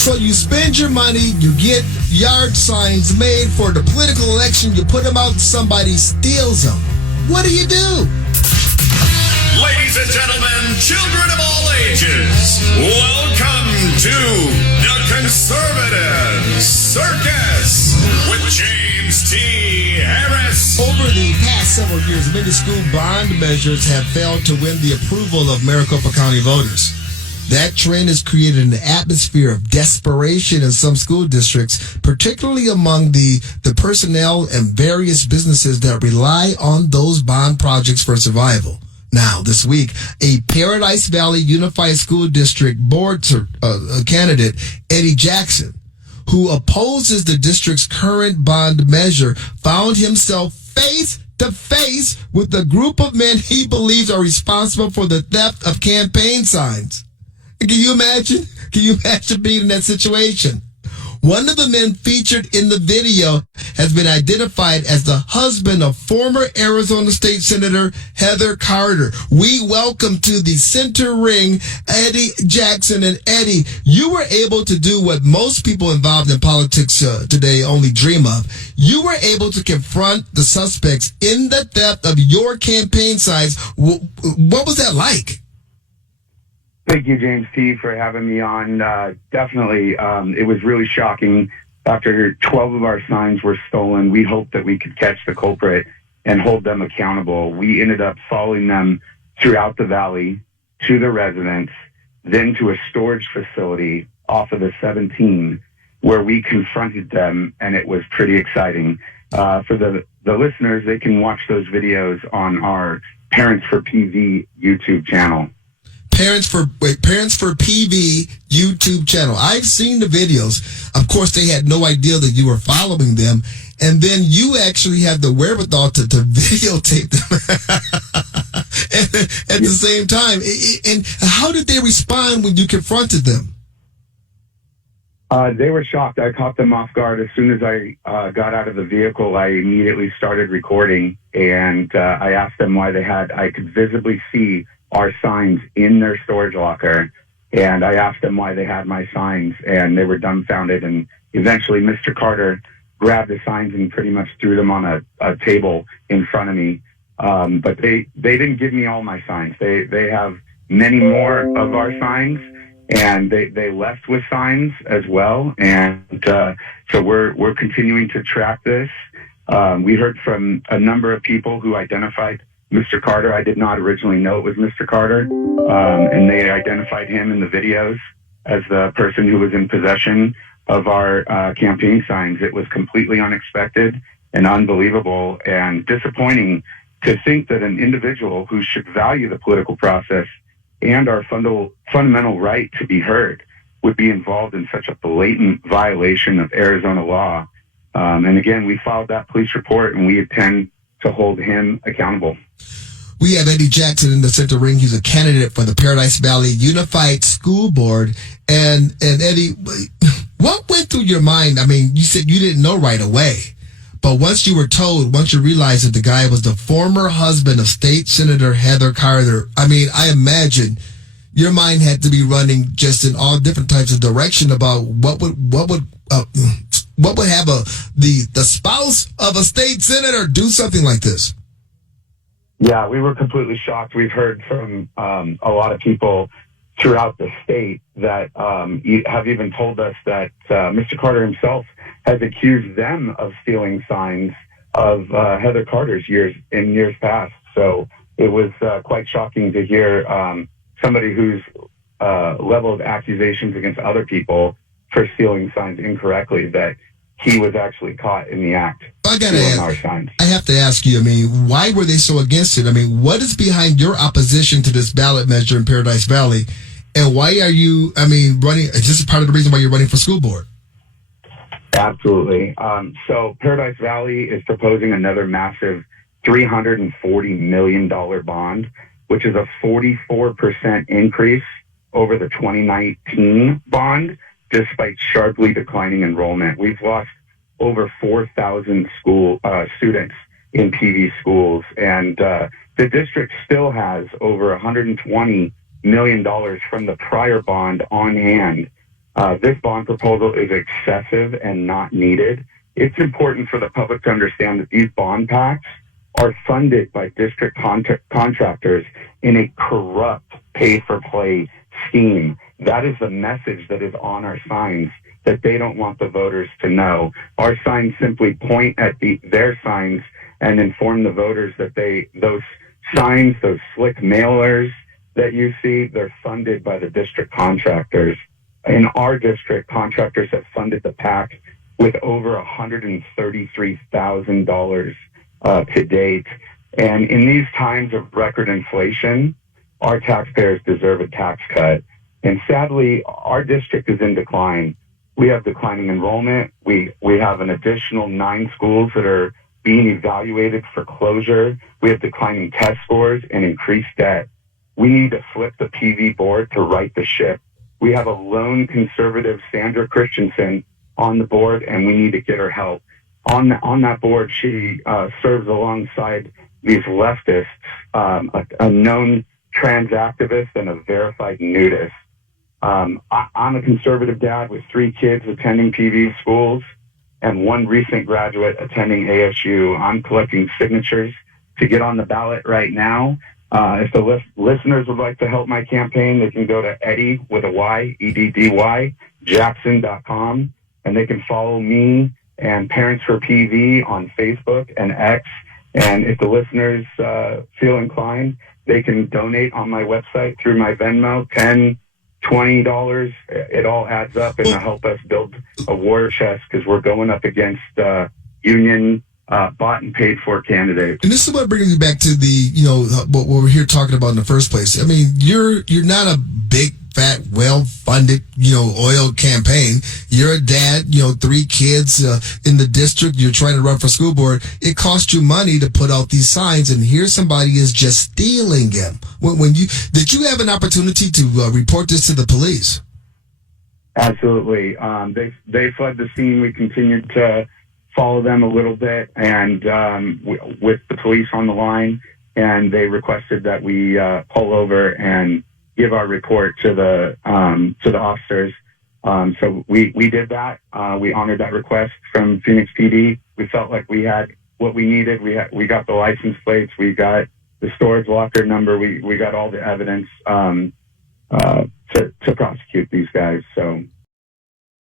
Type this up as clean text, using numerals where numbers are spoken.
So you spend your money, you get yard signs made for the political election, you put them out, somebody steals them. What do you do? Ladies and gentlemen, children of all ages, welcome to the Conservative Circus with James T. Harris. Over the past several years, many school bond measures have failed to win the approval of Maricopa County voters. That trend has created an atmosphere of desperation in some school districts, particularly among the personnel and various businesses that rely on those bond projects for survival. Now, this week, a Paradise Valley Unified School District board candidate, Eddy Jackson, who opposes the district's current bond measure, found himself face to face with a group of men he believes are responsible for the theft of campaign signs. Can you imagine? Can you imagine being in that situation? One of the men featured in the video has been identified as the husband of former Arizona State Senator Heather Carter. We welcome to the center ring, Eddy Jackson. And Eddy, you were able to do what most people involved in politics today only dream of. You were able to confront the suspects in the theft of your campaign signs. What was that like? Thank you, James T., for having me on. Definitely, it was really shocking. After 12 of our signs were stolen, we hoped that we could catch the culprit and hold them accountable. We ended up following them throughout the valley to the residence, then to a storage facility off of the 17, where we confronted them, and it was pretty exciting. For the listeners, they can watch those videos on our Parents for PV YouTube channel. Parents for PV YouTube channel. I've seen the videos. Of course, they had no idea that you were following them. And then you actually had the wherewithal to videotape them at the same time. And how did they respond when you confronted them? They were shocked. I caught them off guard. As soon as I got out of the vehicle, I immediately started recording. And I asked them why I could visibly see our signs in their storage locker, and I asked them why they had my signs, and they were dumbfounded. And eventually Mr. Carter grabbed the signs and pretty much threw them on a table in front of me. But they didn't give me all my signs. They have many more of our signs, and they left with signs as well. And so we're continuing to track this. We heard from a number of people who identified Mr. Carter. I did not originally know it was Mr. Carter, and they identified him in the videos as the person who was in possession of our campaign signs. It was completely unexpected and unbelievable and disappointing to think that an individual who should value the political process and our fundamental right to be heard would be involved in such a blatant violation of Arizona law. And again, we filed that police report, and we intend to hold him accountable. We have Eddy Jackson in the center ring. He's a candidate for the Paradise Valley Unified School Board. And Eddy, what went through your mind? I mean, you said you didn't know right away, but once you realized that the guy was the former husband of State Senator Heather Carter, I mean, I imagine your mind had to be running just in all different types of direction about what would have the spouse of a state senator do something like this. Yeah, we were completely shocked. We've heard from a lot of people throughout the state that have even told us that Mr. Carter himself has accused them of stealing signs of Heather Carter's years past. So it was quite shocking to hear somebody whose level of accusations against other people for stealing signs incorrectly, that he was actually caught in the act. I have to ask you, I mean, why were they so against it? I mean, what is behind your opposition to this ballot measure in Paradise Valley? And why are you, running? Is this part of the reason why you're running for school board? Absolutely. So Paradise Valley is proposing another massive $340 million bond, which is a 44% increase over the 2019 bond, despite sharply declining enrollment. We've lost over 4,000 students in PV schools, and the district still has over $120 million from the prior bond on hand This bond proposal is excessive and not needed. It's important for the public to understand that these bond packs are funded by district contractors in a corrupt pay-for-play scheme. That is the message that is on our signs that they don't want the voters to know. Our signs simply point at their signs and inform the voters that those signs, those slick mailers that you see, they're funded by the district contractors. In our district, contractors have funded the PAC with over $133,000 to date. And in these times of record inflation, our taxpayers deserve a tax cut. And sadly, our district is in decline. We have declining enrollment. We have an additional 9 schools that are being evaluated for closure. We have declining test scores and increased debt. We need to flip the PV board to right the ship. We have a lone conservative, Sandra Christensen, on the board, and we need to get her help. On that board, she serves alongside these leftists, a known trans activist and a verified nudist. I'm a conservative dad with 3 kids attending PV schools and 1 recent graduate attending ASU. I'm collecting signatures to get on the ballot right now. If the listeners would like to help my campaign, they can go to Eddy with a Y, EDDY, Jackson.com, and they can follow me and Parents for PV on Facebook and X. And if the listeners feel inclined, they can donate on my website through my Venmo, $10, $20. It all adds up and it'll help us build a war chest because we're going up against union bought and paid for candidates. And this is what brings me back to the, what we're here talking about in the first place. I mean, you're not a big, fat, well-funded, oil campaign. You're a dad, 3 kids in the district. You're trying to run for school board. It costs you money to put out these signs, and here somebody is just stealing them. Did you have an opportunity to report this to the police? Absolutely. They fled the scene. We continued to follow them a little bit, and with the police on the line, and they requested that we pull over and give our report to the officers. So we did that. We honored that request from Phoenix PD. We felt like we had what we needed. We got the license plates. We got the storage locker number. We got all the evidence to prosecute these guys. So